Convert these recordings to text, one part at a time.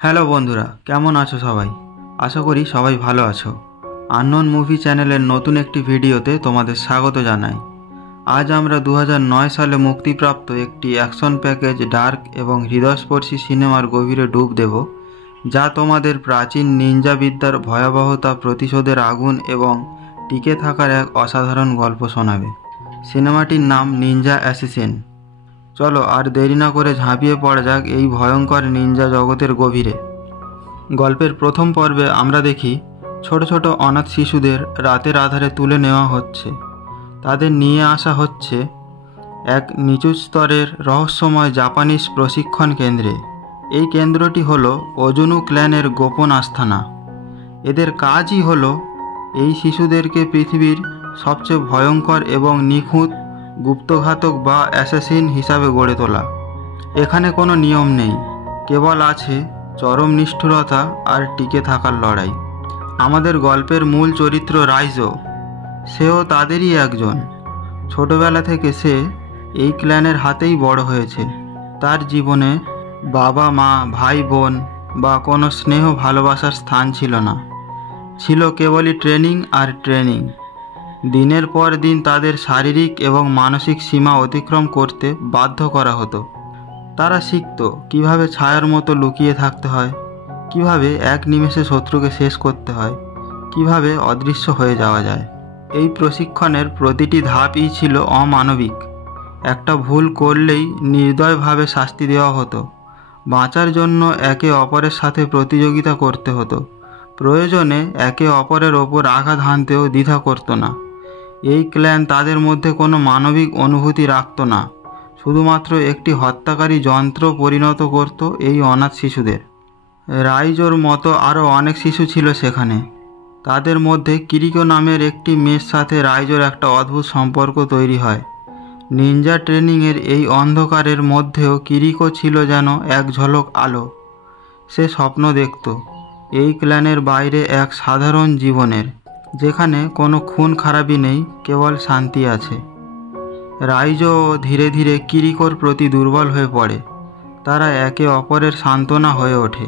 Hello বন্ধুরা, কেমন আছো সবাই? আশা করি সবাই ভালো আছো। আননোন মুভি চ্যানেলের নতুন একটি ভিডিওতে তোমাদের স্বাগত জানাই। আজ আমরা 2009 সালে মুক্তিপ্রাপ্ত একটি অ্যাকশন প্যাকেজ ডার্ক এবং হৃদয়স্পর্শী সিনেমার গভীরে ডুব দেব, যা তোমাদের প্রাচীন নিনজা বিদ্যার ভয়াবহতা, প্রতিশোধের আগুন এবং টিকে থাকার এক অসাধারণ গল্প শোনাবে। সিনেমাটির নাম নিনজা অ্যাসাসিন। চলো আর দেরি না করে ঝাঁপিয়ে পড়া যাক এই ভয়ঙ্কর নিনজা জগতের গভীরে। গল্পের প্রথম পর্বে আমরা দেখি ছোট ছোট অনাথ শিশুদের রাতের আধারে তুলে নেওয়া হচ্ছে। তাদের নিয়ে আসা হচ্ছে এক নিচু স্তরের রহস্যময় জাপানিজ প্রশিক্ষণ কেন্দ্রে। এই কেন্দ্রটি হলো ওজুনু ক্ল্যানের গোপন আস্তানা। এদের কাজই হলো এই শিশুদেরকে পৃথিবীর সবচেয়ে ভয়ঙ্কর এবং নিখুঁত গুপ্তঘাতক বা অ্যাসাসিন হিসাবে গড়ে তোলা। এখানে কোনো নিয়ম নেই, কেবল আছে চরম নিষ্ঠুরতা আর টিকে থাকার লড়াই। আমাদের গল্পের মূল চরিত্র রাইজো, সেও তাদেরই একজন। ছোটবেলা থেকে সে এই ক্ল্যানের হাতেই বড় হয়েছে। তার জীবনে বাবা মা, ভাই বোন বা কোনো স্নেহ ভালোবাসার স্থান ছিল না। ছিল কেবলই ট্রেনিং আর ট্রেনিং। দিনের পর দিন তাদের শারীরিক এবং মানসিক সীমা অতিক্রম করতে বাধ্য করা হতো। তারা শিখত কিভাবে ছায়ার মতো লুকিয়ে থাকতে হয়, কিভাবে এক নিমেষে শত্রুকে শেষ করতে হয়, কিভাবে অদৃশ্য হয়ে যাওয়া যায়। এই প্রশিক্ষণের প্রতিটি ধাপই ছিল অমানবিক। একটা ভুল করলেই নির্দয়ভাবে শাস্তি দেওয়া হতো। বাঁচার জন্য একে অপরের সাথে প্রতিযোগিতা করতে হতো। প্রয়োজনে একে অপরের ওপর আঘাত হানতেও দ্বিধা করতো না। এই ক্ল্যান তাদের মধ্যে কোনো মানবিক অনুভূতি রাখত না, শুধুমাত্র একটি হত্যাকারী যন্ত্র পরিণত করত এই অনাথ শিশুদের। রাইজোর মতো আরও অনেক শিশু ছিল সেখানে। তাদের মধ্যে কিরিকো নামের একটি মেয়ের সাথে রাইজোর একটা অদ্ভুত সম্পর্ক তৈরি হয়। নিনজা ট্রেনিংয়ের এই অন্ধকারের মধ্যেও কিরিকো ছিল যেন এক ঝলক আলো। সে স্বপ্ন দেখত এই ক্ল্যানের বাইরে এক সাধারণ জীবনের, যেখানে কোনো খুন খারাপি নেই, কেবল শান্তি আছে। রাইজো ধীরে ধীরে কিরিকোর প্রতি দুর্বল হয়ে পড়ে। তারা একে অপরের সান্ত্বনা হয়ে ওঠে।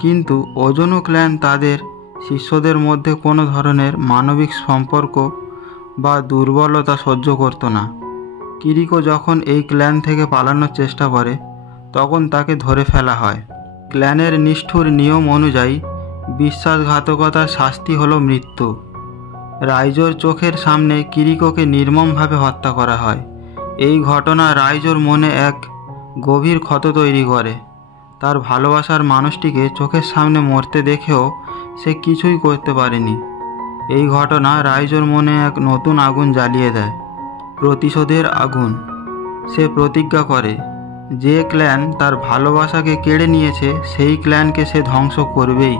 কিন্তু ওজোনু ক্ল্যান তাদের শিষ্যদের মধ্যে কোনো ধরনের মানবিক সম্পর্ক বা দুর্বলতা সহ্য করত না। কিরিকো যখন এই ক্ল্যান থেকে পালানোর চেষ্টা করে, তখন তাকে ধরে ফেলা হয়। ক্ল্যানের নিষ্ঠুর নিয়ম অনুযায়ী বিশ্বাসঘাতকতার শাস্তি হলো মৃত্যু। রাইজোর চোখের সামনে কিরিকোকে নির্মমভাবে হত্যা করা হয়। এই ঘটনা রাইজোর মনে এক গভীর ক্ষত তৈরি করে। তার ভালোবাসার মানুষটিকে চোখের সামনে মরতে দেখেও সে কিছুই করতে পারেনি। এই ঘটনা রাইজোর মনে এক নতুন আগুন জ্বালিয়ে দেয়, প্রতিশোধের আগুন। সে প্রতিজ্ঞা করে, যে ক্ল্যান তার ভালোবাসাকে কেড়ে নিয়েছে সেই ক্ল্যানকে সে ধ্বংস করবেই।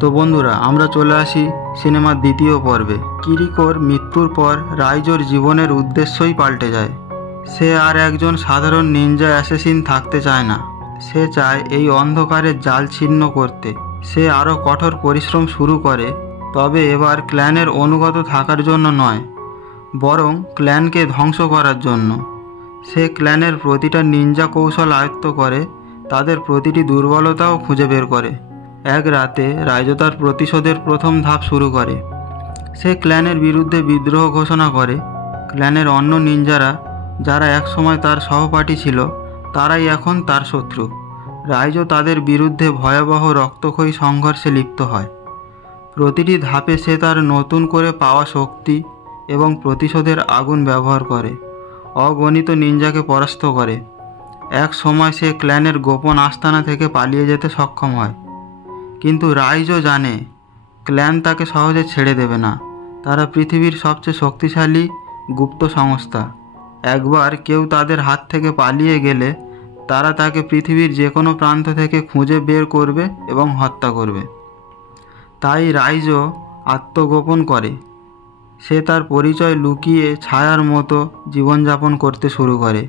তো বন্ধুরা, আমরা চলে আসি সিনেমার দ্বিতীয় পর্বে। কিরিকোর মৃত্যুর পর রাইজোর জীবনের উদ্দেশ্যই পাল্টে যায়। সে আর একজন সাধারণ নিনজা অ্যাসাসিন থাকতে চায় না। সে চায় এই অন্ধকারের জাল ছিন্ন করতে। সে আরও কঠোর পরিশ্রম শুরু করে, তবে এবার ক্ল্যানের অনুগত থাকার জন্য নয়, বরং ক্ল্যানকে ধ্বংস করার জন্য। সে ক্ল্যানের প্রতিটা নিনজা কৌশল আয়ত্ত করে, তাদের প্রতিটি দুর্বলতাও খুঁজে বের করে। এক রাতে রাইজো তার প্রতিশোধের প্রথম ধাপ শুরু করে। সে ক্ল্যানের বিরুদ্ধে বিদ্রোহ ঘোষণা করে। ক্ল্যানের অন্য নিনজারা, যারা একসময় তার সহপাঠী ছিল, তারাই এখন তার শত্রু। রাইজো তাদের বিরুদ্ধে ভয়াবহ রক্তক্ষয়ী সংঘর্ষে লিপ্ত হয়। প্রতিটি ধাপে সে তার নতুন করে পাওয়া শক্তি এবং প্রতিশোধের আগুন ব্যবহার করে অগণিত নিনজাকে পরাস্ত করে। এক সময় সে ক্ল্যানের গোপন আস্তানা থেকে পালিয়ে যেতে সক্ষম হয়। কিন্তু রাইজো জানে ক্ল্যান তাকে সহজে ছেড়ে দেবে না। তারা পৃথিবীর সবচেয়ে শক্তিশালী গুপ্ত সংস্থা। একবার কেউ তাদের হাত থেকে পালিয়ে গেলে তারা তাকে পৃথিবীর যে কোনো প্রান্ত থেকে খুঁজে বের করবে এবং হত্যা করবে। তাই রাইজো আত্মগোপন করে। সে তার পরিচয় লুকিয়ে ছায়ার মতো জীবনযাপন করতে শুরু করে।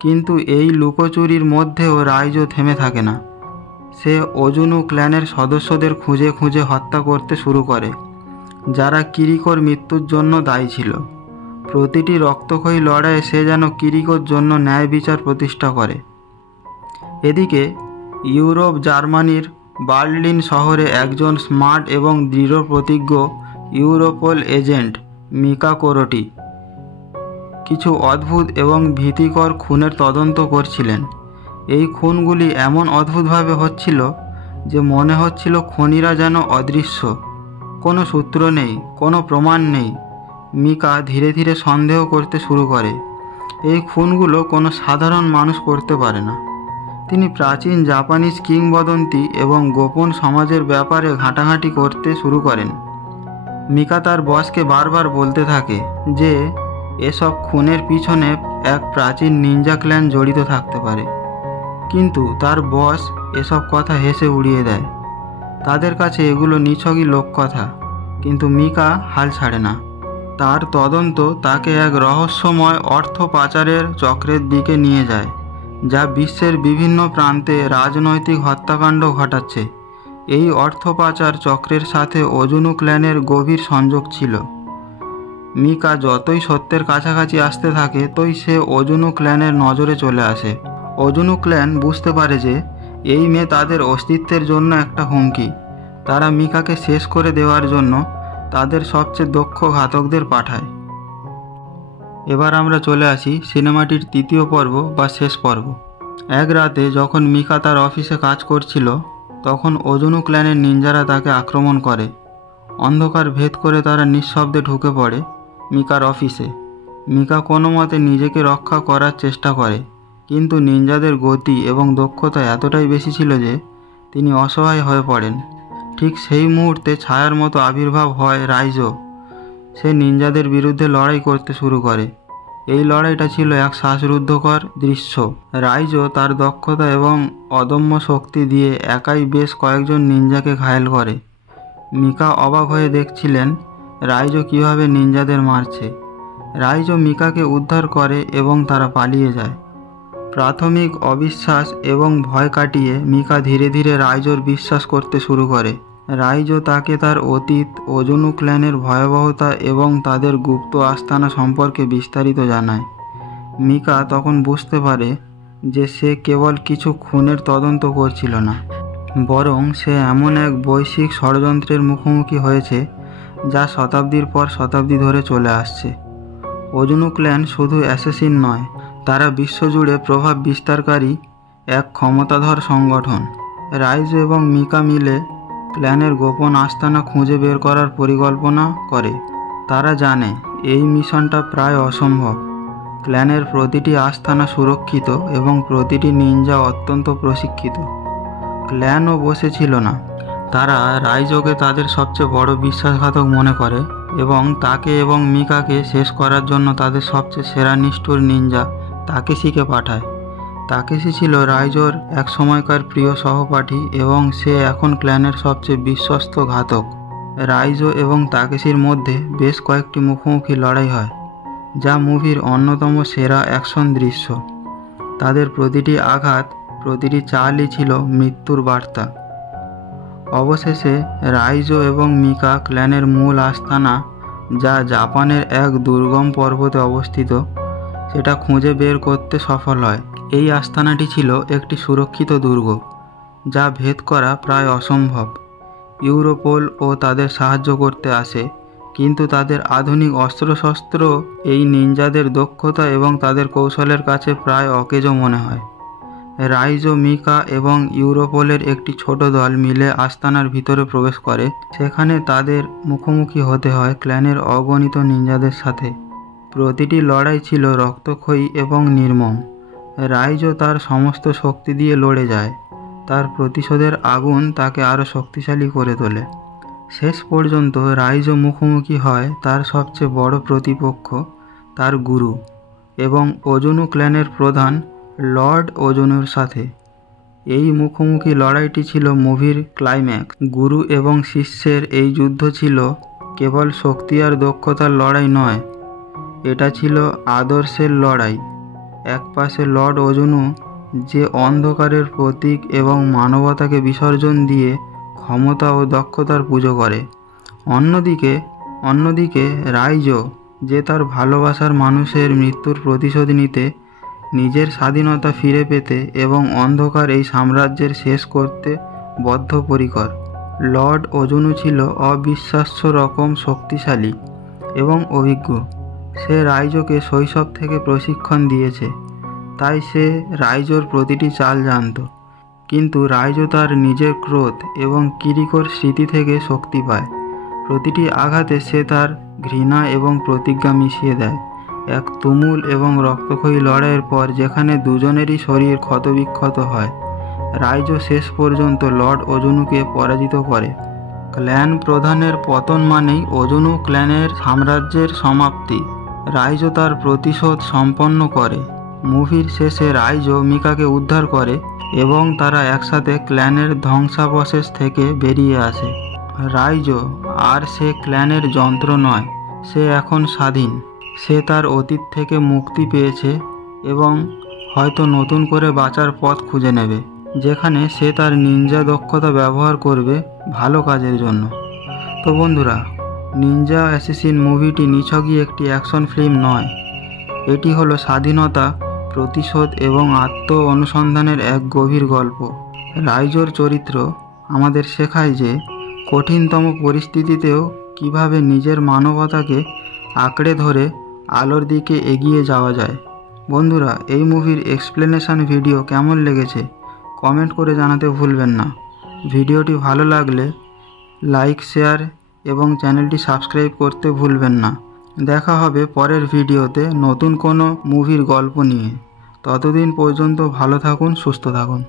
কিন্তু এই লুকোচুরির মধ্যেও রাইজো থেমে থাকে না। সে ওজুনু ক্ল্যানের সদস্যদের খুঁজে খুঁজে হত্যা করতে শুরু করে, যারা কিরিকোর মৃত্যুর জন্য দায়ী ছিল। প্রতিটি রক্তক্ষয়ী লড়াইয়ে সে যেন কিরিকোর জন্য ন্যায় বিচার প্রতিষ্ঠা করে। এদিকে ইউরোপ জার্মানির বার্লিন শহরে একজন স্মার্ট এবং দৃঢ় প্রতিজ্ঞ ইউরোপোল এজেন্ট মিকা কোরটি কিছু অদ্ভুত এবং ভীতিকর খুনের তদন্ত করছিলেন। এই খুনগুলি এমন অদ্ভুতভাবে হচ্ছিল যে মনে হচ্ছিল খুনিরা যেন অদৃশ্য। কোনো সূত্র নেই, কোনো প্রমাণ নেই। মিকা ধীরে ধীরে সন্দেহ করতে শুরু করে এই খুনগুলো কোনো সাধারণ মানুষ করতে পারে না। তিনি প্রাচীন জাপানিজ কিংবদন্তি এবং গোপন সমাজের ব্যাপারে ঘাঁটাঘাঁটি করতে শুরু করেন। মিকা তার বসকে বারবার বলতে থাকে যে এসব খুনের পিছনে এক প্রাচীন নিনজা ক্ল্যান জড়িত থাকতে পারে, কিন্তু তার বস এসব কথা হেসে উড়িয়ে দেয়। তাদের কাছে এগুলো নিছকই লোককথা। কিন্তু মিকা হাল ছাড়ে না। তার তদন্ত তাকে এক রহস্যময় অর্থ পাচারের চক্রের দিকে নিয়ে যায়, যা বিশ্বের বিভিন্ন প্রান্তে রাজনৈতিক হত্যাকাণ্ড ঘটাচ্ছে। এই অর্থ পাচার চক্রের সাথে ওজুনু ক্ল্যানের গভীর সংযোগ ছিল। মিকা যতই সত্যের কাছাকাছি আসতে থাকে ততই সে ওজুনু ক্ল্যানের নজরে চলে আসে। ওজুনু ক্ল্যান বুঝতে পারে যে এই মেয়ে তাদের অস্তিত্বের জন্য একটা হুমকি। তারা মিকাকে শেষ করে দেওয়ার জন্য তাদের সবচেয়ে দক্ষ ঘাতকদের পাঠায়। এবার আমরা চলে আসি সিনেমাটির তৃতীয় পর্ব বা শেষ পর্ব। এক রাতে যখন মিকা তার অফিসে কাজ করছিল, তখন ওজুনু ক্ল্যানের নিনজারা তাকে আক্রমণ করে। অন্ধকার ভেদ করে তারা নিঃশব্দে ঢুকে পড়ে মিকার অফিসে। মিকা কোনো মতে নিজেকে রক্ষা করার চেষ্টা করে, কিন্তু নিনজাদের গতি এবং দক্ষতা এতটাই বেশি ছিল যে তিনি অসহায় হয়ে পড়েন। ঠিক সেই মুহূর্তে ছায়ার মতো আবির্ভাব হয় রাইজো। সে নিনজাদের বিরুদ্ধে লড়াই করতে শুরু করে। এই লড়াইটা ছিল এক শ্বাসরুদ্ধকর দৃশ্য। রাইজো তার দক্ষতা এবং অদম্য শক্তি দিয়ে একাই বেশ কয়েকজন নিনজাকে ঘায়েল করে। মিকা অবাক হয়ে দেখছিলেন রাইজো কীভাবে নিনজাদের মারছে। রাইজো মিকাকে উদ্ধার করে এবং তারা পালিয়ে যায়। প্রাথমিক অবিশ্বাস এবং ভয় কাটিয়ে মিকা ধীরে ধীরে রাইজোর বিশ্বাস করতে শুরু করে। রাইজো তাকে তার অতীত, ওজুনু ক্ল্যানের ভয়াবহতা এবং তাদের গুপ্ত আস্তানা সম্পর্কে বিস্তারিত জানায়। মিকা তখন বুঝতে পারে যে সে কেবল কিছু খুনের তদন্ত করছিল না, বরং সে এমন এক বৈশ্বিক ষড়যন্ত্রের মুখোমুখি হয়েছে যা শতাব্দীর পর শতাব্দী ধরে চলে আসছে। ওজুনু ক্ল্যান শুধু অ্যাসাসিন নয়, তারা বিশ্বজুড়ে প্রভাব বিস্তারকারী এক ক্ষমতাধর সংগঠন। রাইজো এবং মিকা মিলে ক্ল্যানের গোপন আস্তানা খুঁজে বের করার পরিকল্পনা করে। তারা জানে এই মিশনটা প্রায় অসম্ভব। ক্ল্যানের প্রতিটি আস্তানা সুরক্ষিত এবং প্রতিটি নিনজা অত্যন্ত প্রশিক্ষিত। ক্ল্যানও বসেছিল না। তারা রাইজোকে তাদের সবচেয়ে বড় বিশ্বাসঘাতক মনে করে এবং তাকে এবং মিকাকে শেষ করার জন্য তাদের সবচেয়ে সেরা নিষ্ঠুর নিনজা তাকেশিকে পাঠায়। তাকেশি ছিল রাইজোর এক সময়কার প্রিয় সহপাঠী এবং সে এখন ক্ল্যানের সবচেয়ে বিশ্বস্ত ঘাতক। রাইজো এবং তাকেশির মধ্যে বেশ কয়েকটি মুখোমুখি লড়াই হয়, যা মুভির অন্যতম সেরা অ্যাকশন দৃশ্য। তাদের প্রতিটি আঘাত, প্রতিটি চালই ছিল মৃত্যুর বার্তা। অবশেষে রাইজো এবং মিকা ক্ল্যানের মূল আস্তানা, যা জাপানের এক দুর্গম পর্বতে অবস্থিত, সেটা খুঁজে বের করতে সফল হয়। এই আস্তানাটি ছিল একটি সুরক্ষিত দুর্গ, যা ভেদ করা প্রায় অসম্ভব। ইউরোপোল ও তাদের সাহায্য করতে আসে, কিন্তু তাদের আধুনিক অস্ত্রশস্ত্র এই নিনজাদের দক্ষতা এবং তাদের কৌশলের কাছে প্রায় অকেজো মনে হয়। রাইজো, মিকা এবং ইউরোপোলের একটি ছোট দল মিলে আস্তানার ভিতরে প্রবেশ করে। সেখানে তাদের মুখোমুখি হতে হয় ক্ল্যানের অগণিত নিনজাদের সাথে। প্রতিটি লড়াই ছিল রক্তক্ষয়ী এবং নির্মম। রাইজো তার সমস্ত শক্তি দিয়ে লড়ে যায়। তার প্রতিশোধের আগুন তাকে আরও শক্তিশালী করে তোলে। শেষ পর্যন্ত রাইজো মুখোমুখি হয় তার সবচেয়ে বড় প্রতিপক্ষ, তার গুরু এবং ওজুনু ক্ল্যানের প্রধান লর্ড ওজুনুর সাথে। এই মুখোমুখি লড়াইটি ছিল মুভির ক্লাইম্যাক্স। গুরু এবং শিষ্যের এই যুদ্ধ ছিল কেবল শক্তি আর দক্ষতার লড়াই নয়, এটা ছিল আদর্শের লড়াই। এক পাশে লর্ড ওজুনু, যে অন্ধকারের প্রতীক এবং মানবতাকে বিসর্জন দিয়ে ক্ষমতা ও দক্ষতার পুজো করে। অন্যদিকে রাইজো, যে তার ভালোবাসার মানুষের মৃত্যুর প্রতিশোধ নিতে নিজের স্বাধীনতা ফিরে পেতে এবং অন্ধকার এই সাম্রাজ্যের শেষ করতে বদ্ধপরিকর। লর্ড ওজনু ছিল অবিশ্বাস্য রকম শক্তিশালী এবং অভিজ্ঞ। সে রাইজোকে শৈশব থেকে প্রশিক্ষণ দিয়েছে, তাই সে রাইজোর প্রতিটি চাল জানত। কিন্তু রাইজো তার নিজের ক্রোধ এবং কিরিকোর স্মৃতি থেকে শক্তি পায়। প্রতিটি আঘাতে সে তার ঘৃণা এবং প্রতিজ্ঞা মিশিয়ে দেয়। এক তুমুল এবং রক্তক্ষয়ী লড়াইয়ের পর যেখানে দুজনেরই শরীর ক্ষতবিক্ষত হয়, রাইজো শেষ পর্যন্ত লর্ড ওজনুকে পরাজিত করে। ক্ল্যান প্রধানের পতন মানেই ওজনু ক্ল্যানের সাম্রাজ্যের সমাপ্তি। রাইজো তার প্রতিশোধ সম্পন্ন করে। মুভির শেষে রাইজো মিকাকে উদ্ধার করে এবং তারা একসাথে ক্ল্যানের ধ্বংসাবশেষ থেকে বেরিয়ে আসে। রাইজো আর সে ক্ল্যানের যন্ত্র নয়, সে এখন স্বাধীন। সে তার অতীত থেকে মুক্তি পেয়েছে এবং হয়তো নতুন করে বাঁচার পথ খুঁজে নেবে, যেখানে সে তার নিনজা দক্ষতা ব্যবহার করবে ভালো কাজের জন্য। তো বন্ধুরা, নিনজা অ্যাসাসিন মুভিটি নিছকই একটি অ্যাকশন ফিল্ম নয়, এটি হলো স্বাধীনতা, প্রতিশোধ এবং আত্ম অনুসন্ধানের এক গভীর গল্প। রাইজোর চরিত্র আমাদের শেখায় যে কঠিনতম পরিস্থিতিতেও কিভাবে নিজের মানবতাকে আঁকড়ে ধরে আলোর দিকে এগিয়ে যাওয়া যায়। বন্ধুরা, এই মুভির এক্সপ্লেনেশন ভিডিও কেমন লেগেছে কমেন্ট করে জানাতে ভুলবেন না। ভিডিওটি ভালো লাগলে লাইক, শেয়ার এবং চ্যানেলটি সাবস্ক্রাইব করতে ভুলবেন না। দেখা হবে পরের ভিডিওতে নতুন কোনো মুভির গল্প নিয়ে। ততদিন পর্যন্ত ভালো থাকুন, সুস্থ থাকুন।